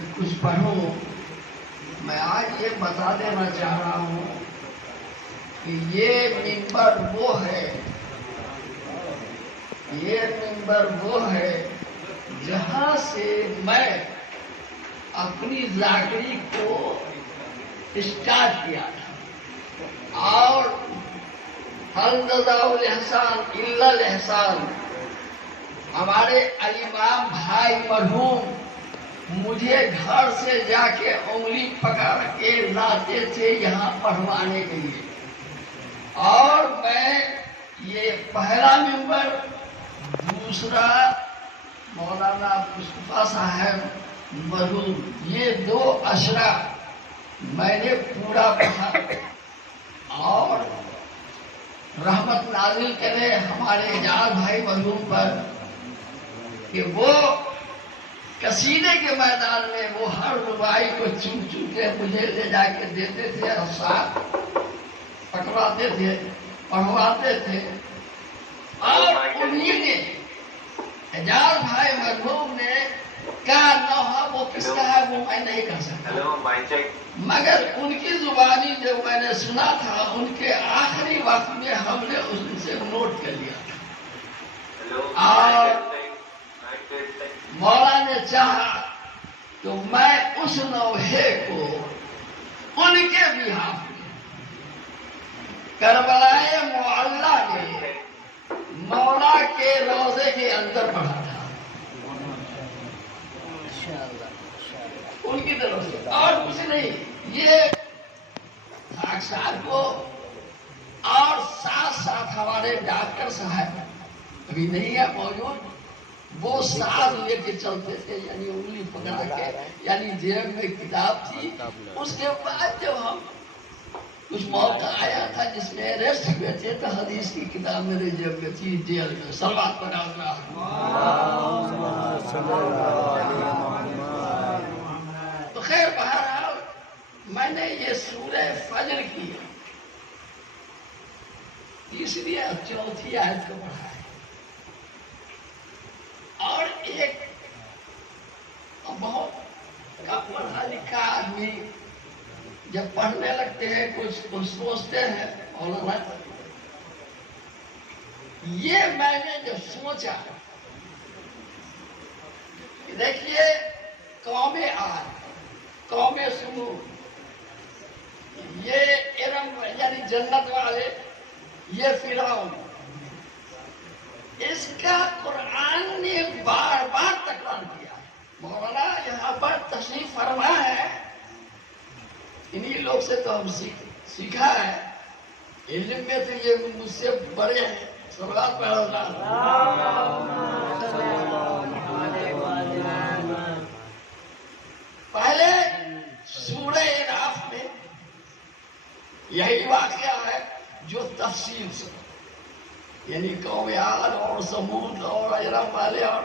کہ کچھ پڑھوں، میں آج یہ بتا دینا چاہ رہا ہوں کہ یہ منبر وہ ہے، یہ منبر وہ ہے جہاں سے میں اپنی ذاکری کو اسٹارٹ کیا تھا، اور هل جزاء الاحسان الا الاحسان، ہمارے الامام بھائی مرحوم مجھے گھر سے جا کے انگلی پکڑ کے لاتے تھے یہاں پڑھوانے کے لیے، اور میں یہ پہلا منبر، دوسرا مولانا مصطفیٰ صاحب مرحوم، یہ 2 اشرا میں نے پورا پڑھا، اور رحمت نازل کرے ہمارے اعجاز بھائی مرحوم پر کہ وہ قصیدے کے میدان میں وہ ہر ربائی کو چن چن کے مجھے لے جا کے دیتے تھے، اور ساتھ پکڑاتے تھے، پڑھواتے تھے، اور انہی نے اعجاز بھائی مرحوم نے کہا نوحہ وہ کس کا ہے وہ میں نہیں کر سکتا، مگر ان کی زبانی جو میں نے سنا تھا ان کے آخری وقت میں ہم نے ان سے نوٹ کر لیا تھا، اور مولا نے چاہا تو میں اس نوحے کو ان کے بہاف میں کربلائے معلی میں مولا کے روضے کے اندر پڑھا تھا ان کی طرف سے، اور کچھ نہیں، یہ ساکشات کو، اور ساتھ ساتھ ہمارے ڈاکٹر صاحب ابھی نہیں ہے موجود، وہ ساتھ لے کے چلتے تھے، یعنی انگلی پکڑا کے، یعنی جیب میں کتاب تھی، اس کے بعد جب ہم کچھ موقع آیا تھا جس میں ریسٹ ہوئے تھے تو حدیث کی کتاب میرے جیب میں تھی، جیل میں صلوات پڑھا رہا۔ تو خیر بہرحال میں نے یہ سورہ فجر کی تیسری اور چوتھی آیت کو پڑھا ہے، اور ایک بہت پڑھا لکھا آدمی جب پڑھنے لگتے ہیں کچھ سوچتے ہیں، مولانا یہ میں نے جب سوچا کہ دیکھیے قوم عاد، قوم سمود، یہ ارم یعنی جنت والے، یہ فرعون، اس کا قرآن نے بار بار تکرار کیا ہے۔ مولانا یہاں پر تشریف فرما ہے، انہی لوگ سے تو ہم سیکھا ہے، علم میں تو یہ مجھ سے بڑے ہیں، صلوات پڑھ پہلے سورہ اعراف میں یہی واقعہ ہے جو تفصیل سے، یعنی قوم عاد اور سمود اور ارم والے، اور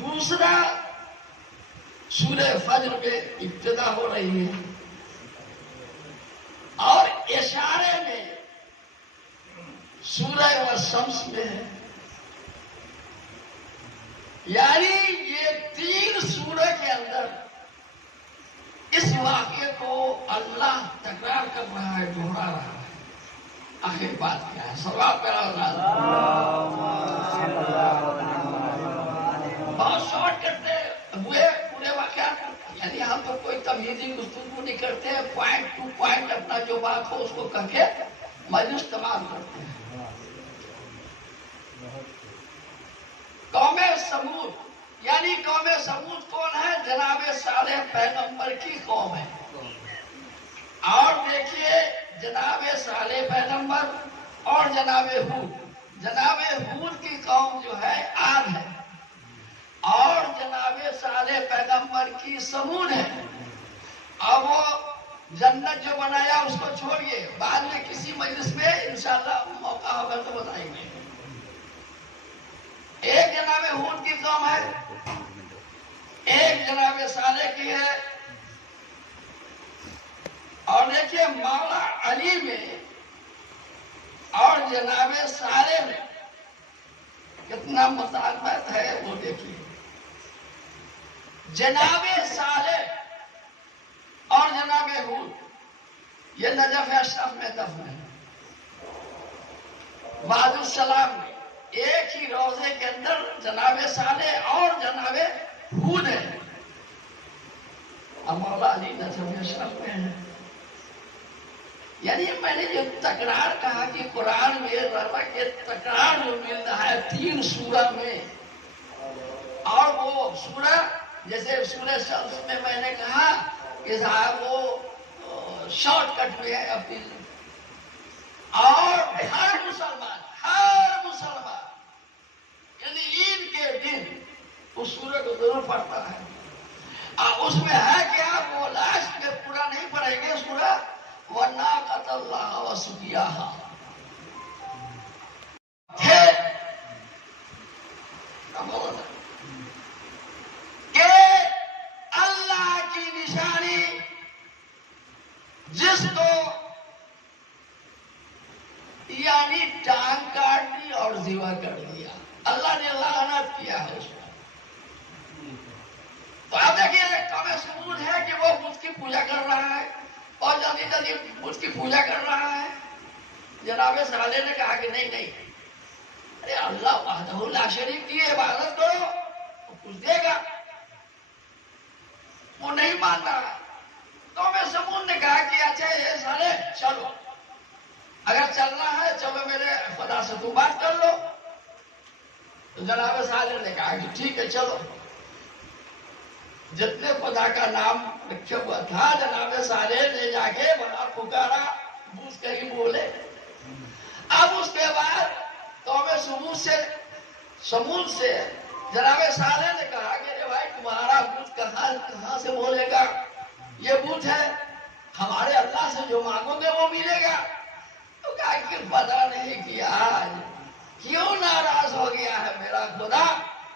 دوسرا سورہ فجر میں ابتدا ہو رہی ہے، اور اشارے میں سورہ والشمس میں ہے، یعنی یہ 3 سورہ کے اندر اس واقعے کو اللہ تکرار کر رہا ہے، دہرا رہا ہے۔ آخر بات کیا ہے؟ صلوات پڑھو بہت شارٹ کرتے ہوئے پورے واقعات، یعنی ہم تو کوئی تمہیدی گفتگو نہیں کرتے، پوائنٹ ٹو پوائنٹ اپنا جو بات ہو اس کو کہہ کے مجلس تمام کرتے ہیں۔ قوم سمود، یعنی قوم سمود کون ہے؟ جناب صالح پیغمبر کی قوم ہے، اور دیکھیے جناب صالح پیغمبر اور جناب ہود، جناب ہود کی قوم جو ہے عاد ہے، اور جناب صالح پیغمبر کی سمود ہے، اور وہ جنت جو بنایا اس کو چھوڑیے، بعد میں کسی مجلس میں انشاءاللہ موقع ہوگا تو بتائیں گے۔ ایک جناب ہود کی قوم ہے، ایک جناب صالح کی ہے، اور دیکھیے مولا علی میں اور جناب صالح میں کتنا مطابقت ہے وہ دیکھیے۔ جناب صالح اور جناب ہود یہ نجف اشرف میں دفن ہے. بعد السلام میں ایک ہی روزے کے اندر جناب صالح اور جناب ہود ہے. اب مولا علی نجف اشرف میں ہے. یعنی میں نے جو تکرار کہا کہ قرآن میں ربط کے تکرار جو مل رہا ہے 3 سورہ میں، اور وہ سورہ جیسے سورہ شمس میں میں نے کہا کہ صاحب وہ شارٹ کٹ میں ہے اپنی، اور ہر مسلمان یعنی عید کے دن اس سورہ کو ضرور پڑھتا ہے. اس میں ہے کیا وہ لاسٹ میں پورا نہیں پڑھیں گے سورہ وَنَاقَةَ اللَّهَ وَسُقْيَاهَا کہ اللہ کی نشانی جس کو یعنی ٹانگ کاٹ دی اور زیوا کر دیا، اللہ نے لعنت کیا ہے اس پر. تو آپ دیکھیے قوم سمود ہے کہ وہ بت کی پوجا کر رہا ہے اور جلدی جلدی بت کی پوجا کر رہا ہے. جناب صالح نے کہا کہ نہیں نہیں، ارے اللہ وحدہ لا شریک کی عبادت کرو تو کچھ دے گا. وہ نہیں مان رہا. قوم سمود نے کہا کہ اچھا یہ صالح چلو، اگر چلنا ہے چلو میرے خدا سے تو بات کر لو. تو جناب صالح نے کہا کہ ٹھیک ہے چلو. جتنے خدا کا نام رکھا ہوا تھا جناب صالح نے جا کے بڑا پکارا، بوس کہیں بولے. اب اس کے بعد قوم سمود سے جناب صالح نے کہا کہ بھائی تمہارا بت کہاں سے بولے گا؟ یہ بت ہے، ہمارے اللہ سے جو مانگو گے وہ ملے گا. تو کہا کہ پتا نہیں کیا کیوں ناراض ہو گیا ہے میرا خدا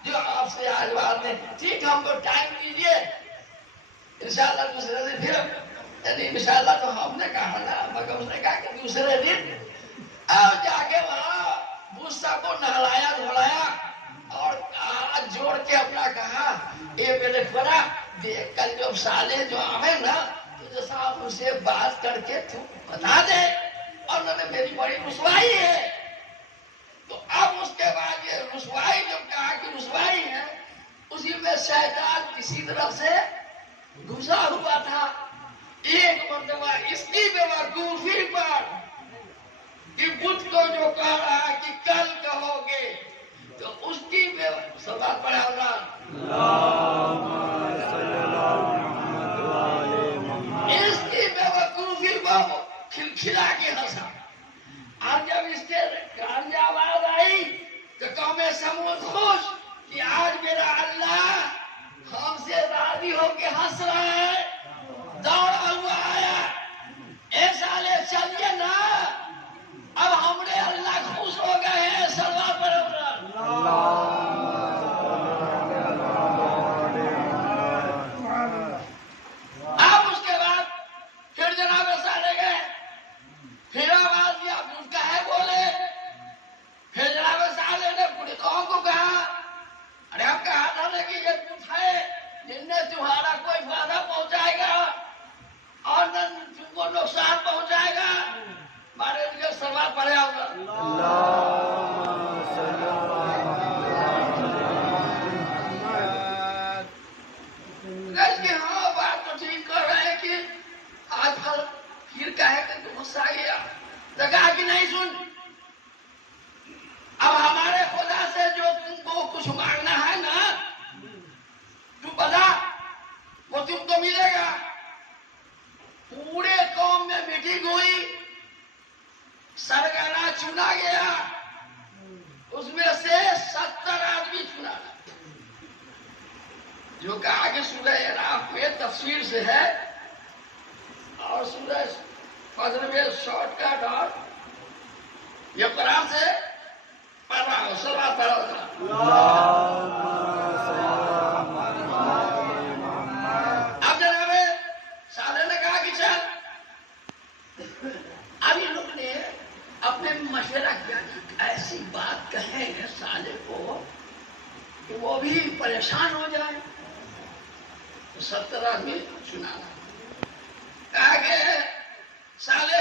جو آپ سے آج بات نہیں. ٹھیک ہم کو ٹائم دیجیے، انشاءاللہ دوسرے دن پھر، یعنی انشاءاللہ تو ہم نے کہا نا، مگر اس نے کہا کہ دوسرے دن اب جا کے وہاں موسیٰ کو نہلایا دھلایا اور ہاتھ جوڑ کے اپنا کہا اے میرے خدا دیکھ کر جب صالح جو آئے نا تو جیسا آپ اسے بات کر کے تو بتا دے، اور انہوں نے میری بڑی رسوائی ہے. تو اب اس کے بعد یہ رسوائی جو کہا کہ رسوائی ہے، اسی میں شیطان کسی طرف سے گھسا ہوا تھا. ایک مرتبہ اس کی بیوقوفی پر کہ بت کو جو کہہ رہا کہ کل کہو گے، تو اس کی سبات پڑھا ہوگا اس کی بیوقوفی پر کھلکھلا کے ہنسا. اور جب اس کے کان میں آواز آئی تو قوم سمود خوش کہ آج میرا اللہ ہم سے راضی ہو کے ہنس رہا ہے. دوڑا ہوا آیا، اے صالح چلیے نا، اب ہمارے اللہ خوش ہو گئے ہیں. سلوات پڑھو. اب اس کے بعد پھر جناب صالح گئے، پھر آواز دیا بت کا ہے بولے. پھر جناب صالح نے پوری قوم کو کہا ارے آپ کہا تھا کہ یہ بت ہے جن نے تمہارا کوئی فائدہ پہنچائے گا اور نہ تم کو نقصان پہنچائے گا. ہمارے لیے سوال پڑے ہوگا. ہاں بات تو ٹھیک کر رہے ہیں کہ آج کل پھر کہے کہ غصہ آ گیا. کہا کہ نہیں سن، اب ہمارے خدا سے جو تم کو کچھ مانگنا ہے نا تو بتا، وہ تم کو ملے گا. پورے قوم میں میٹنگ ہوئی، سرگنا چنا گیا، اس میں سے 70 آدمی چنا جو کہا کہ سورہ اعراف میں تفسیر سے ہے اور سورہ فجر میں شارٹ کٹ اور یہ قرآن سے پڑھا ہو. سلوات پڑھو. اب جناب صالح نے کہا کہ چل. اب یہ لوگ نے اپنے مشورہ کیا کہ ایسی بات کہیں گے صالح کو کہ وہ بھی پریشان ہو جائے. 17 میں سنانا کہا کہ سالے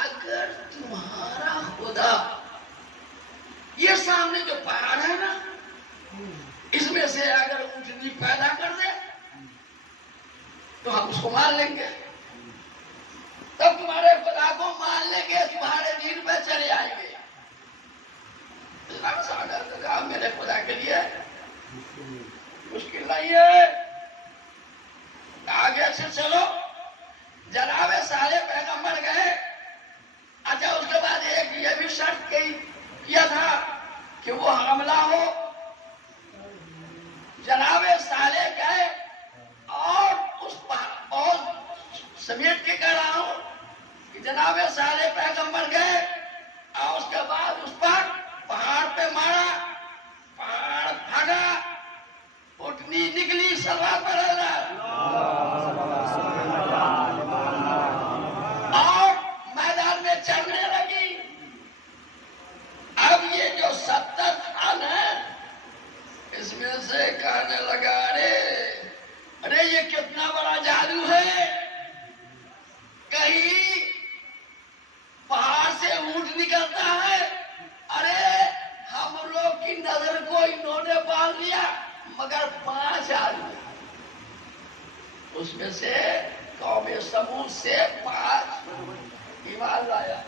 اگر تمہارا خدا یہ سامنے جو پہاڑ ہے نا اس میں سے اگر اونٹنی پیدا کر دے تو ہم اس کو مار لیں گے، تب تمہارے خدا کو مان لیں گے، تمہارے دین پہ چلے آئیں گے۔ ساگر نے کہا میرے خدا کے لیے مشکل نہیں ہے، آگے سے چلو۔ جناب سارے پیغمبر گئے۔ اچھا اس کے بعد ایک یہ بھی شرط کیا تھا کہ وہ حملہ ہو۔ جناب سالے گئے اور اس بہت سمیٹ کے کہہ رہا ہوں کہ جناب سالے پیغمبر گئے اور اس کے بعد اس پر پہاڑ پہ مارا، پہاڑ بھاگا، اٹھنی نکلی سلوات پر اور میدان میں چلنے لگی۔ اب یہ جو 70 سال ہے اس میں سے کہنے لگا ارے یہ کتنا بڑا جادو ہے، کہیں پہاڑ سے اونٹ نکلتا ہے، ارے ہم لوگ کی نظر کو انہوں نے باندھ لیا، مگر 5 آدمی اس میں سے قوم سمود سے 5 ایمان لایا۔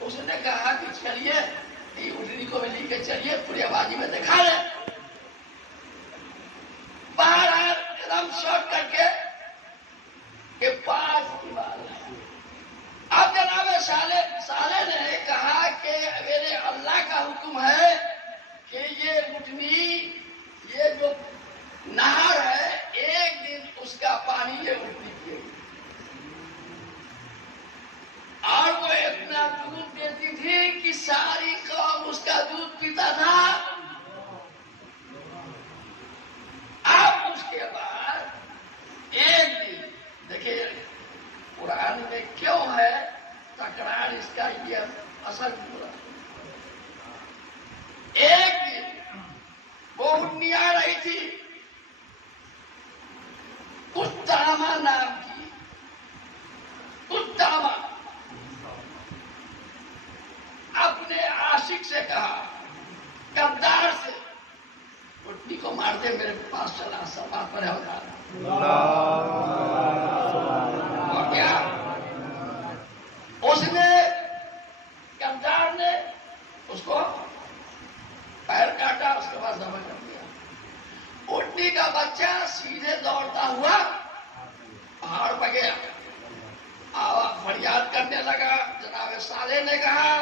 اس نے کہا کہ چلیے اونٹنی کو لے کے چلیے پوری آبادی میں دکھا لیں۔ باہر ایک دم شوٹ کر کے کہ 5 ایمان لائے۔ اب جناب سالے نے کہا کہ میرے اللہ کا حکم ہے کہ یہ اونٹنی، یہ جو نہر ہے، ایک دن اس کا پانی یہ اونٹنی پیے گی، اور وہ اتنا دودھ دیتی تھی کہ ساری قوم اس کا دودھ پیتا تھا۔ اب اس کے بعد ایک دن دیکھیے قرآن میں کیوں ہے تکرار، اس کا یہ اثر پورا۔ ایک دن وہ اونٹنی آ رہی تھی، اتامہ نام کی، اتامہ اپنے عاشق سے کہا، گدار سے، اونٹنی کو مار دے، میرے پاس چلا سلوات پر ہوگا۔ اور کیا اس نے گدار نے اس کو پیر کاٹا، اس کے بعد ذبح کر دیا۔ اونٹنی کا بچہ سیدھے دوڑتا ہوا پہاڑ پہ گیا، فریاد کرنے لگا۔ جناب صالح نے کہا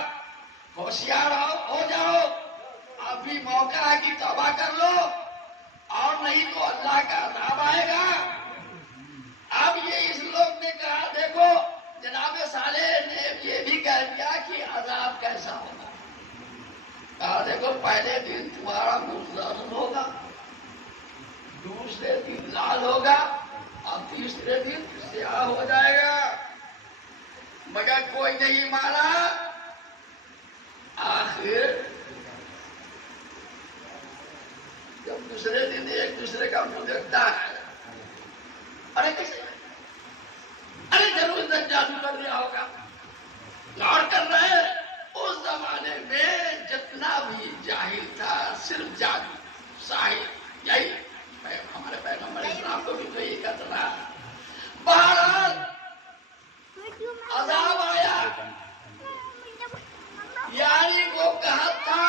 ہوشیار ہو جاؤ، ابھی موقع ہے کہ توبہ کر لو اور نہیں تو اللہ کا عذاب آئے گا۔ اب یہ اس لوگ نے کہا دیکھو جناب صالح نے یہ بھی کہہ دیا کہ عذاب کیسا ہوگا۔ کہا دیکھو پہلے دن تمہارا منہ زرد ہوگا، دوسرے دن لال ہوگا اور تیسرے دن سیاہ ہو جائے گا، مگر کوئی نہیں مانا۔ آخر جب دوسرے دن ایک دوسرے کا منہ دیکھتا ہے، ارے کیسے، ارے ضرور جادو کر رہا ہوگا، لوٹ کر رہے۔ اس زمانے میں جتنا بھی جاہل تھا صرف جادو ساحر، یہی ہمارے پیغمبر اسلام کو بھی تو یہ کہتا رہا۔ بہرحال عذاب آیا، یعنی وہ کہا تھا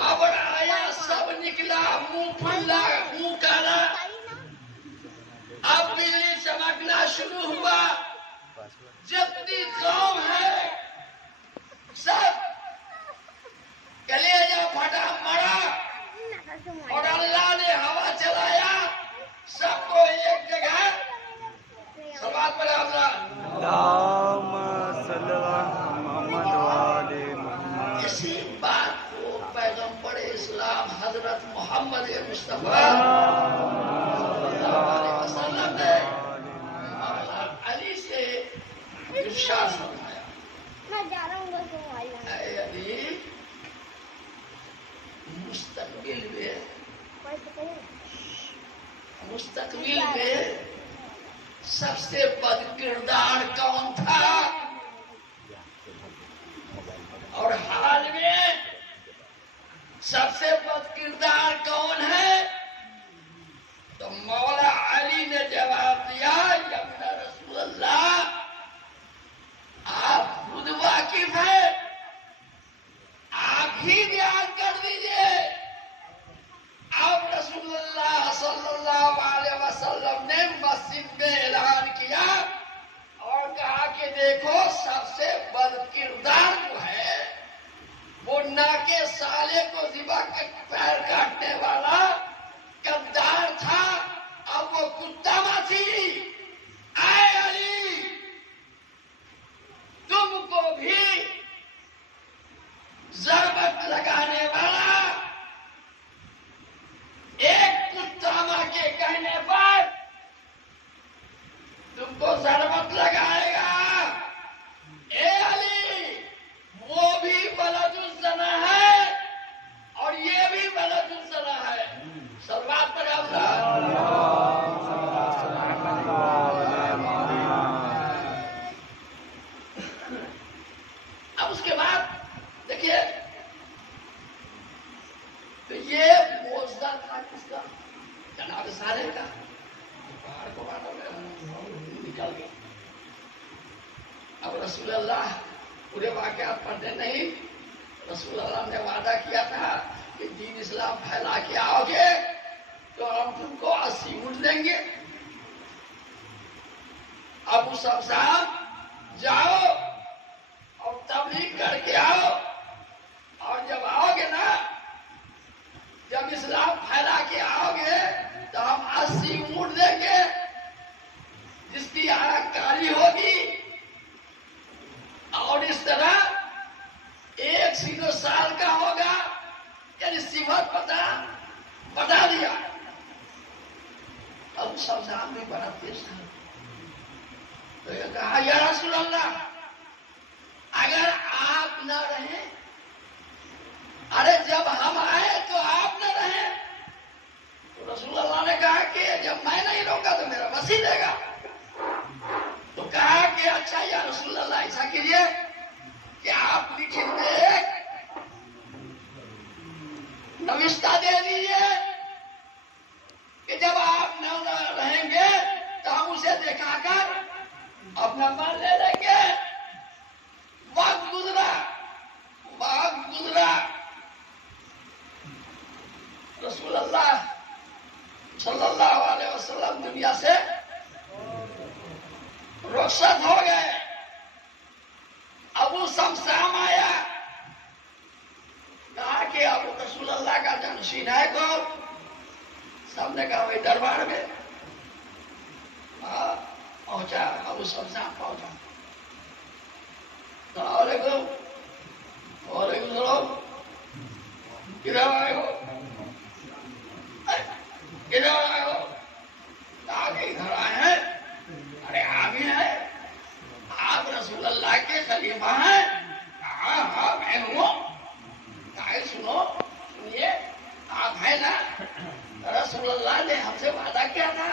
اب آیا، سب نکلا، منہ پھلا، منہ کالا، اب بجلی چمکنا شروع ہوا۔ جتنی قوم ہے سب کلیجہ پھٹا مرا، اور اللہ نے ہوا چلایا، سب کو ایک جگہ سلوات پر اسی بات کو پیغمبر اسلام حضرت محمد مصطفیٰ صلی اللہ علیہ وسلم نے علی سے ارشاد فرمایا، اے علی، مستقبل میں مستقبل میں سب سے بد کردار کون تھا اور حال میں سب سے بد کردار کون ہے؟ تو مولا علی نے جواب دیا یا رسول اللہ آپ خود واقف ہیں، آپ ہی بیان کر دیجئے۔ اب رسول اللہ صلی اللہ علیہ وسلم نے مسجد میں اعلان کیا اور کہا کہ دیکھو سب سے بد کردار جو ہے وہ ناکے سالے کو ذبح کر پیر کاٹنے والا غدار تھا، اب وہ کتا ماسی۔ اے علی، تم کو بھی ضربت لگانے والا ایک کتا ماں کے کہنے پر تم کو ضربت لگائے گا۔ اے علی، وہ بھی بلد الزنا ہے اور یہ بھی بلد الزنا ہے۔ صلوات پڑھے اب اس کے بعد دیکھیے تو یہ موجودہ تھا کس کا؟ جناب سارے کا۔ پہاڑ کو نکل گیا۔ اب رسول اللہ پورے واقعات پڑھتے نہیں، رسول اللہ نے وعدہ کیا تھا کہ دین اسلام پھیلا کے آؤ گے تو ہم تم کو 80 اونٹ دیں گے۔ ابو صاحب جاؤ اور تبلیغ کر کے آؤ، اور جب آؤ گے نا، جب اسلام پھیلا کے آؤ گے تو ہم 80 اونٹ دیں گے، جس کی آنکھ کالی ہوگی، اور اس طرح 100 سال کا ہوگا، یعنی صفت بتا دیا۔ اب سب بھی بڑا تیز تھا، تو یہ کہا یا رسول اللہ اگر آپ نہ رہیں، ارے جب ہم آئے تو آپ نہ رہیں، تو رسول اللہ نے کہا کہ جب میں نہیں رہوں گا تو میرا مسیح دے گا۔ تو کہا کہ اچھا یا رسول اللہ ایسا کیجیے کہ آپ لکھ میں ایک نوشتہ دے دیجیے کہ جب آپ نہ رہیں گے تو ہم اسے دکھا کر اپنا مال لے لیں گے۔ وقت گزرا، رسول اللہ صلی اللہ علیہ وسلم دنیا سے رخصت ہو گئے۔ ابو سمسام آیا، کہا کہ ابو رسول اللہ کا جانشین ہے کون؟ سب نے کہا بھائی دربار میں۔ پہنچا، ابو سمسام پہنچا، السلام علیکم۔ وعلیکم السلام، کدھر آئے ہو؟ کدھر آئے ہو؟ کہا کہ ادھر آئے ہیں۔ ارے آپ ہی ہیں، آپ رسول اللہ کے خلیفہ ہیں؟ ہاں ہاں میں ہوں۔ سنیے، آپ ہیں نا، رسول اللہ نے ہم سے وعدہ کیا تھا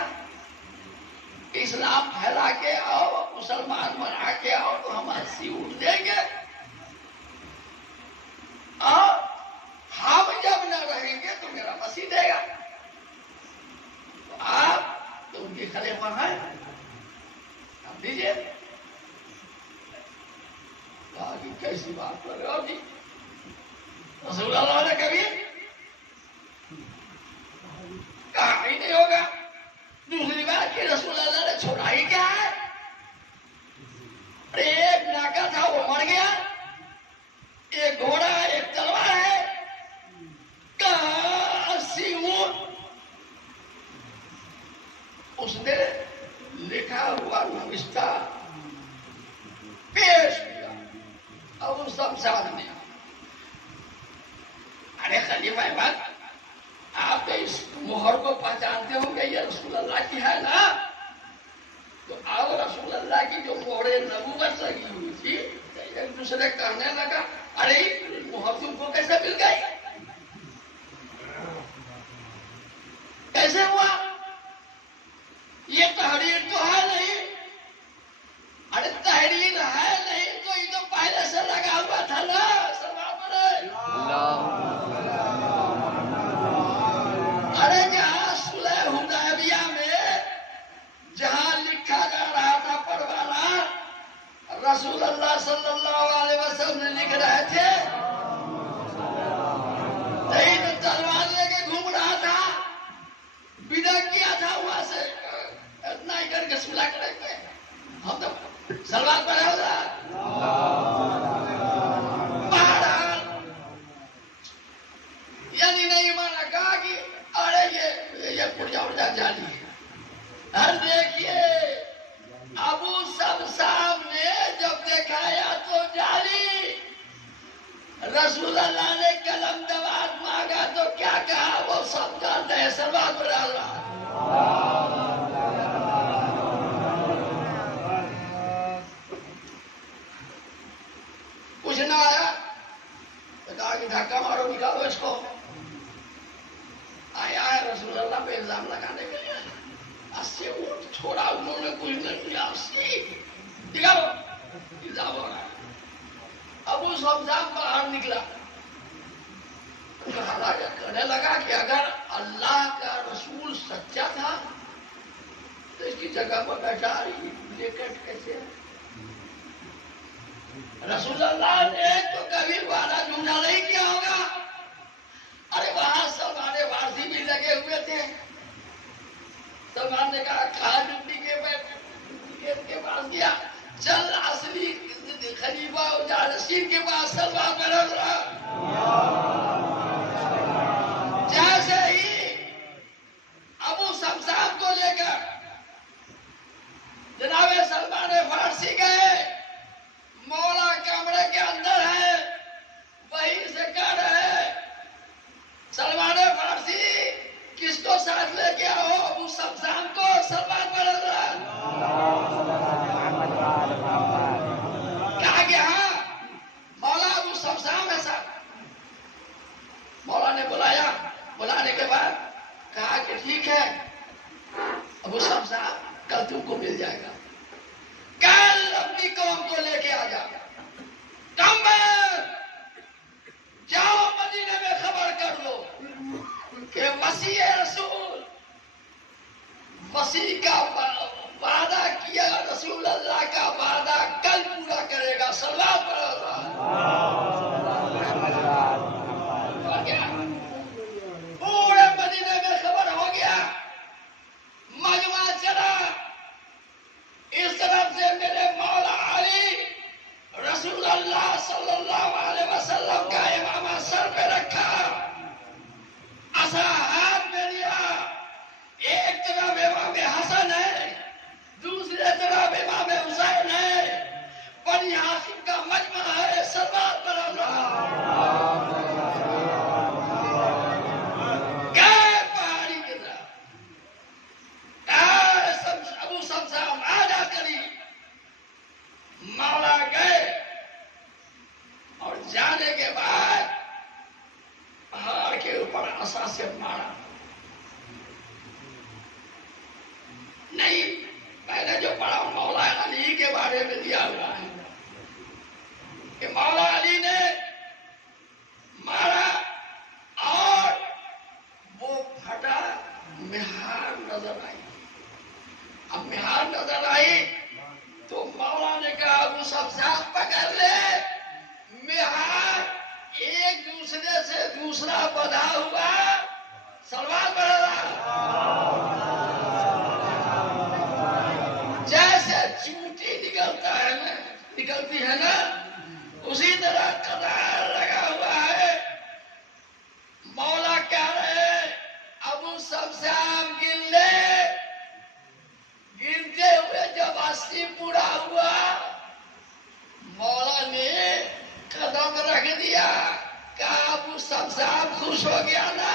کہ اسلام پھیلا کے آؤ، مسلمان بنا کے آؤ تو ہم 80 اونٹ دیں گے، اور ہم جب نہ رہیں گے تو میرا مسیح دے گا۔ تو آپ تو ان کے خلیفہ ہیں، آپ دیجیے۔ کہا کہ کیسی بات کر رہے ہو جی، رسول اللہ نے کبھی کہا ہی نہیں ہوگا۔ دوسری بات کہ رسول اللہ نے چھوڑا ہی کیا ہے؟ ایک ناکا تھا وہ مر گیا، ایک گھوڑا ایک تلوار ہے، کہاں 80 اونٹ؟ اس نے لکھا ہوا نوشتہ پیش کیا۔ اب وہ سب سامنے، ارے خلیفہ احمد آپ تو اس مہر کو پہچانتے ہوں گے، یہ رسول اللہ کی ہے نا؟ تو اب رسول اللہ کی جو مہر نبوت لگی ہوئی تھی، ایک دوسرے کہنے لگا ارے مہر تم کو کیسے مل گئی؟ رسول اللہ نے قلم دوات مانگا تو کیا کہا وہ سب جانتے ہیں. سلوات پر اللہ. کچھ نہ آیا تو کہا کہ دھکا مارو نکالو اس کو. آیا ہے رسول اللہ پہ الزام لگانے کے لیے. اس سے اونٹ چھوڑا انہوں نے کچھ نہیں کیا. اسی نکالو الزام ہو رہا ہے. ابو سمسام باہر نکلا. کہنے لگا کہ اگر اللہ کا رسول سچا تھا تو اس کی جگہ پر بیٹھا لیکٹ کیسے ہے؟ رسول اللہ نے تو کبھی وعدہ جھوٹا نہیں کیا ہوگا. ارے وہاں سلمان فارسی بھی لگے ہوئے تھے. سلمان نے کہا ڈپٹی کے پاس گیا. چل اصلی خلیفہ جانشین کے پاس سلمان برد رہا. جیسے ہی ابو سمسام کو لے کر جناب سلمان فارسی گئے. مولا کمرے کے اندر ہے. وہیں سے کہہ رہے سلمان فارسی کس کو ساتھ لے کے آؤ؟ ابو سمسام کو. سلمان برد رہا. کہا کہ ہاں مولا ابو سمسام ہے صاحب. مولا نے بلایا. بلانے کے بعد کہا کہ ٹھیک ہے ابو سمسام کل تم کو مل جائے گا. کل اپنی قوم کو لے کے آ جا. جاؤ مدینے میں خبر کر لو کہ مسیح رسول مسیح کا وعدہ کیا رسول اللہ کا وعدہ کل پورا کرے گا. صلوات پر پورے مدینے میں خبر ہو گیا. مجمع چلا. اس طرف سے میرے مولا علی رسول اللہ صلی اللہ علیہ وسلم کا امامہ سر پہ رکھا. عصا ہاتھ میں لیا. ایک طرف امام حسن ہے, دوسرے طرف امام حسین ہے. بنی ہاشم کا مجمع ہے. صلوات پر اللہ. گئے پہاڑی کی طرف. ابو سمسام آجا کری. مولا گئے اور جانے کے بعد پہاڑ کے اوپر عصا سے مارا. نہیں, میں نے جو پڑھا مولا علی کے بارے میں دیا ہوا ہے کہ مولا علی نے مارا اور وہ پھٹا. مہار نظر آئی. اب مہار نظر آئی تو مولا نے کہا ابو سمسام پکڑ لے. مہار ایک دوسرے سے دوسرا بندھا ہوا. صلوات پر جیسے چونٹی نکلتی ہے نا اسی طرح قطار لگا ہوا ہے. مولا کہہ رہے ابو سمسام گن لے. گنتے ہوئے جب 80 پورا ہوا مولا نے قدم رکھ دیا. کہا ابو سمسام خوش ہو گیا نا,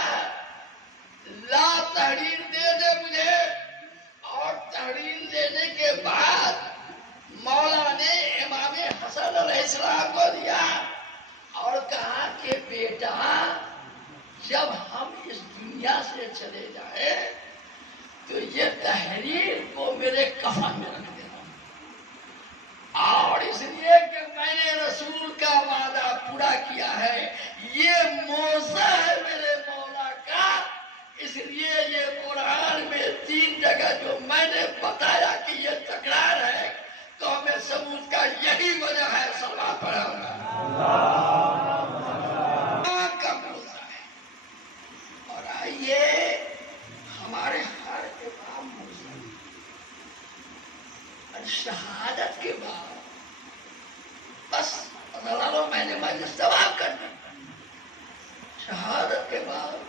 لا تحریر دے دے مجھے. اور تحریر دینے کے بعد مولا نے امام حسن علیہ السلام کو دیا اور کہا کہ بیٹا جب ہم اس دنیا سے چلے جائیں تو یہ تحریر کو میرے کفن میں رکھ دینا. اور اس لیے کہ میں نے رسول کا وعدہ پورا کیا ہے. یہ موزہ ہے میرے مولا کا. اس لیے یہ قرآن میں 3 جگہ جو میں نے بتایا کہ یہ تکرار ہے قوم سمود کا یہی وجہ ہے. صلوات پر کا موزہ ہے. اور آئیے ہمارے ہر امام موزہ شہادت کے بعد بس پتا لو میں نے ثواب کرنا. شہادت کے بعد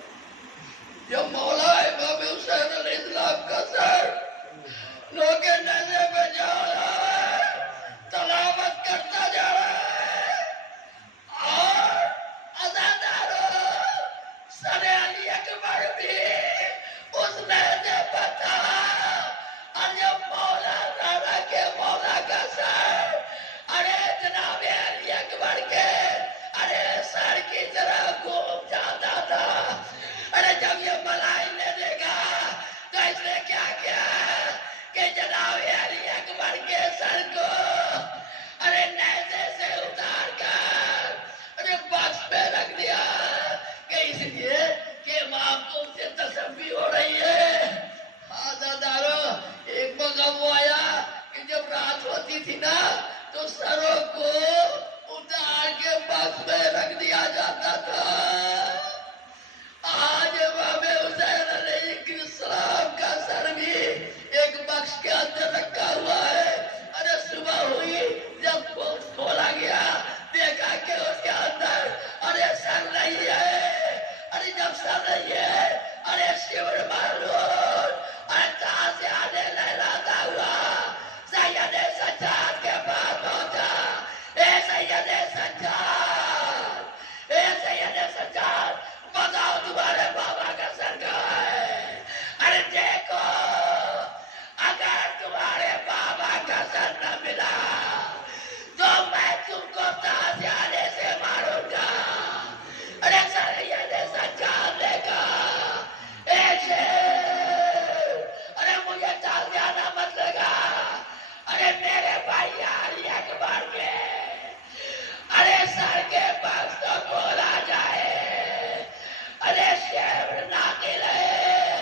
جب مولا امام حسین علیہ السلام کا سر لوگے نیزے پہ جا رہا ہے, تلاوت کرتا جا رہا ہے, بکس میں رکھ دیا جاتا تھا. آج امام حسین علیہ السلام کا سر بھی ایک بکس کے اندر رکھا ہوا ہے. ارے صبح ہوئی جب کھولا گیا دیکھا کہ اس کے اندر ارے سر نہیں ہے. ارے جب سر نہیں ہے ارے شیور معلوم ارے کہاں سے آنے لہراتا ہوا سید سجاد کے پاس پہنچا. اے سید سجاد، اے سید سجاد، بتاؤ تمہارے بابا کا سر کہاں ہے؟ ارے دیکھو اگر تمہارے بابا کا سر نہ ملا تو میں تم کو تازیانے سے ماروں گا. ارے سید سجاد نے کہا اے شیر، ارے مجھے تازیانہ مت لگا. ارے میرے بھائی علی اکبر کے ارے سر کے پاس تو بولا جائے. ارے شیر ناقل ہے.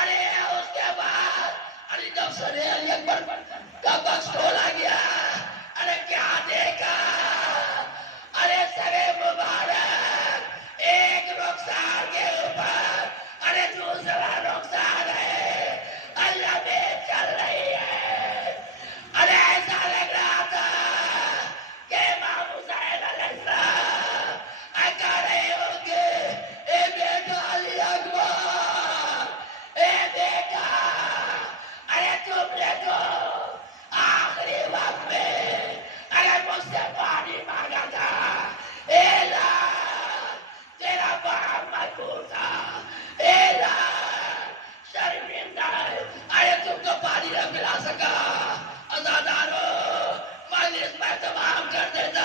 ارے اس کے بعد ارے جب سر علی اکبر کا بخش کھولا گیا ارے کیا دیکھا؟ ارے سر مبارک ایک رخسار کے اوپر ارے دوسرا رخسار ہے اللہ میں چل رہی ہے. ارے ایسا لگ رہا تھا کہ امام حسین علیہ السلام کہہ رہے ہوں گے اے بیٹا علی اکبر، اے بیٹا ارے تم نے تو آخری وقت میں ارے مجھ سے پانی مانگا تھا. اے اللہ تیرا باپ مجبور تھا. اے اللہ شرمندہ ہے ارے تم کو پانی نہ پلا سکا. ازادارو مجلس میں تمام کر دیتا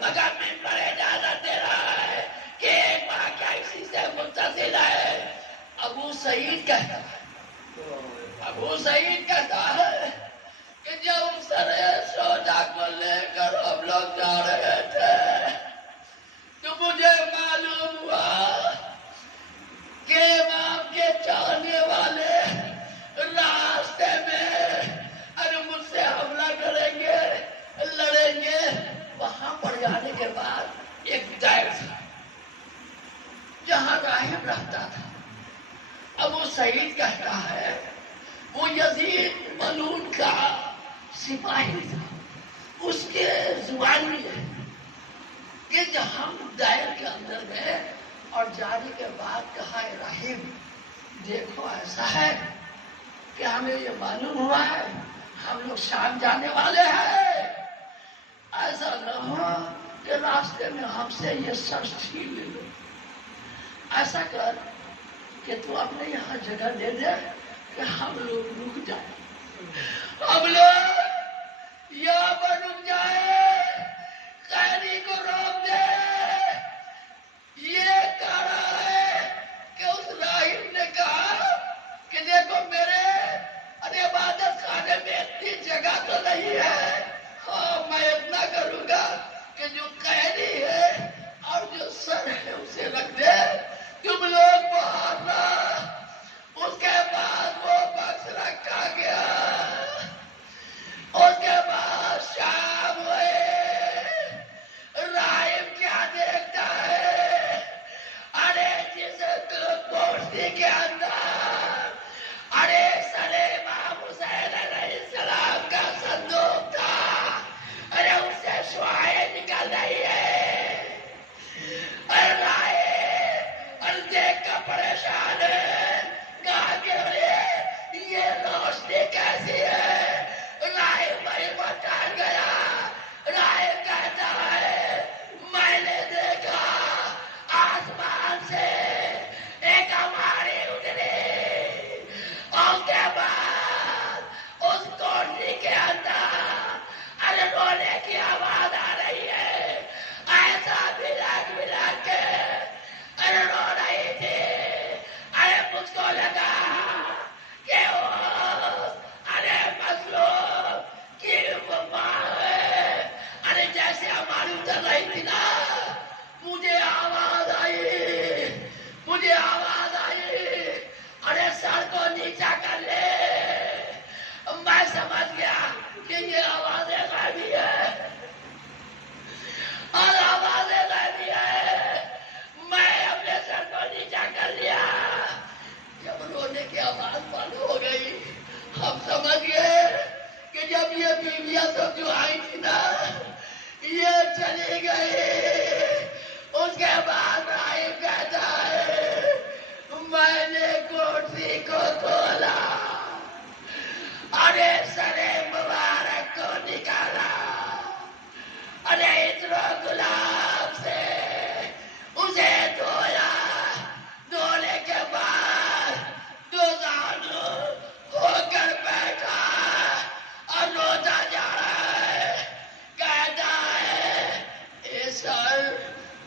مگر ممبر اجازت دے رہا ہے کہ ایک واقعہ اسی سے متصل ہے. ابو سعید کہتا ہے، ابو سعید کہتا ہے کہ جب سر سودا کو لے کر ہم لوگ جا رہے تھے تو مجھے معلوم ہوا کہ امام کے چاہنے والے راستے میں ارے مجھ سے حملہ کریں گے، لڑیں گے. وہاں پر جانے کے بعد ایک دائر تھا جہاں راہب رہتا تھا. ابو سعید کہتا ہے وہ یزید ملعون کا سپاہی تھا. اس کے زبان میں ہے کہ جب ہم دائر کے اندر گئے اور جانے کے بعد کہا اے راہب دیکھو ایسا ہے کہ ہمیں یہ معلوم ہوا ہے ہم لوگ شام جانے والے ہیں. ایسا نہ ہو کہ راستے میں ہم سے یہ سب چھین لے لو. ایسا کر کہ تو اپنے یہاں جگہ دے دے کہ ہم لوگ رک جائیں. ہم لوگ یہاں پر رک جائے، قیدی کو روک دے. یہ کہہ رہا ہے کہ اس راہب نے کہا کہ دیکھو میرے عبادت خانے میں اتنی جگہ تو نہیں ہے. ہاں میں اتنا کروں گا کہ جو قیدی ہے اور جو سر ہے اسے رکھ دے، تم لوگ باہر نہ. اس کے بعد وہ بکس رکھا گیا. اس کے بعد شام ہوئے. راہب کیا دیکھتا ہے؟ ارے جس کوٹھی کے اندر ارے سر امام حسین علیہ السلام کا صندوق تھا ارے اس سے شعاعیں نکل رہی ہے. ارے راہب دیکھ کر پریشان ہے، کہا کہ یہ روشنی کیسی ہے؟ راہب وہیں پر ٹھہر گیا. راہب کہتا ہے میں نے دیکھا آسمان سے ایک ہماری اتری، اس کے بعد اس کوٹھی کے اندر ارے رونے کی آواز آ رہی ہے. ایسا بلاک بلاک کے ارے رو رہی تھی. ارے مجھ کو لگا کہ وہ ارے مظلوم کی ماں ہے. ارے جیسے ہماری اتر رہی تھی نا مجھے آواز آئی، مجھے آواز آئی ارے سر کو نیچا کر لے. میں سمجھ گیا کہ یہ آوازیں غیبی ہے اور آوازیں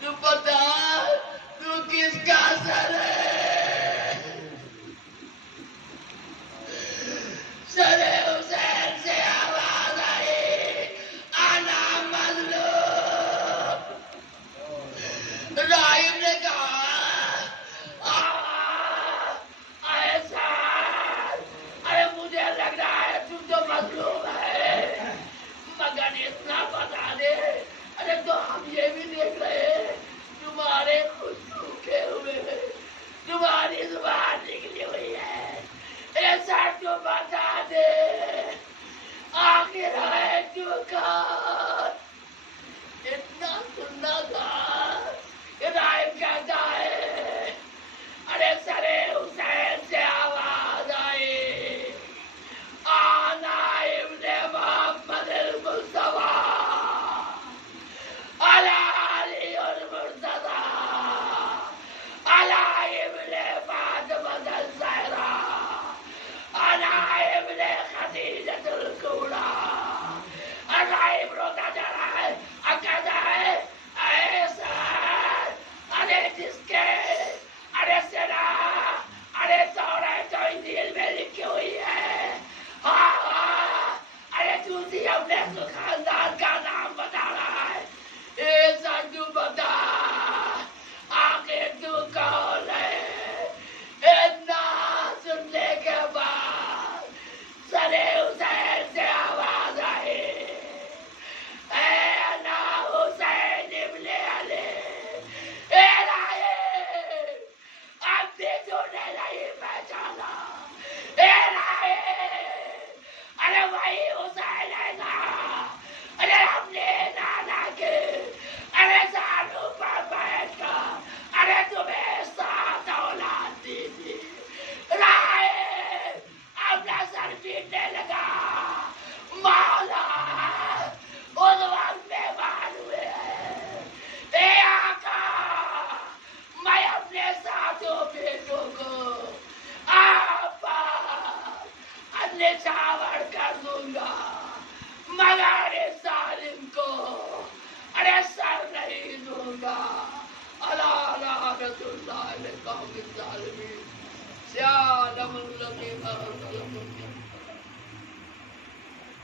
تو بتا تو کس کا سر ہے؟ سر حسین سے آواز آئی آنا مظلوم. راہب نے کہا ارے مجھے لگ رہا ہے تم تو مظلوم ہے مگر اتنا بتا دے. ارے تو ہم یہ بھی دیکھ رہے ہیں تمہارے خود سوکھے ہوئے ہیں تمہاری زبان نکلی ہوئی ہے ایسا تو بتا دے آخر ہے تو کہاں. اتنا سننا تھا راہب کہتا ہے ارے سر حسین سے آواز آئی آنا ابن محمد المصطفیٰ علی علی المرتضی علی ابن فاطمہ الزہرا علی ابن خدیجہ الکبریٰ. راہب روتا جا رہا ہے کہتا ہے ایسا ارے جس کے ارے سنا ارے تورات و انجیل میں لکھی ہوئی ہے. ارے تو بھی اپنے خاندان کا نام بتا رہا ہے ایسا تو بتا آخر تو کون ہے. اتنا سننے کے بعد سر حسین سے آواز آئی اے انا حسین ابن علی. اے راہب اب بھی تو نے نہیں پہچانا. اے راہب ارے وہی حسین ہے نا. ارے ہم نے نانا کے ارے سانوں پر بیٹھ کر ارے تمہیں 7 اولاد دی تھی. راہب اپنا سر پیٹنے لگا. مولا اس وقت مہمان ہوئے ہیں. اے آقا میں اپنے ساتھوں بیٹوں کو آپ پر نچھاور کر دوں گا مگر اس ظالم کو ارے سر نہیں دوں گا. الا لعنت اللہ القوم الظالمین. سیادم الذین ظلموا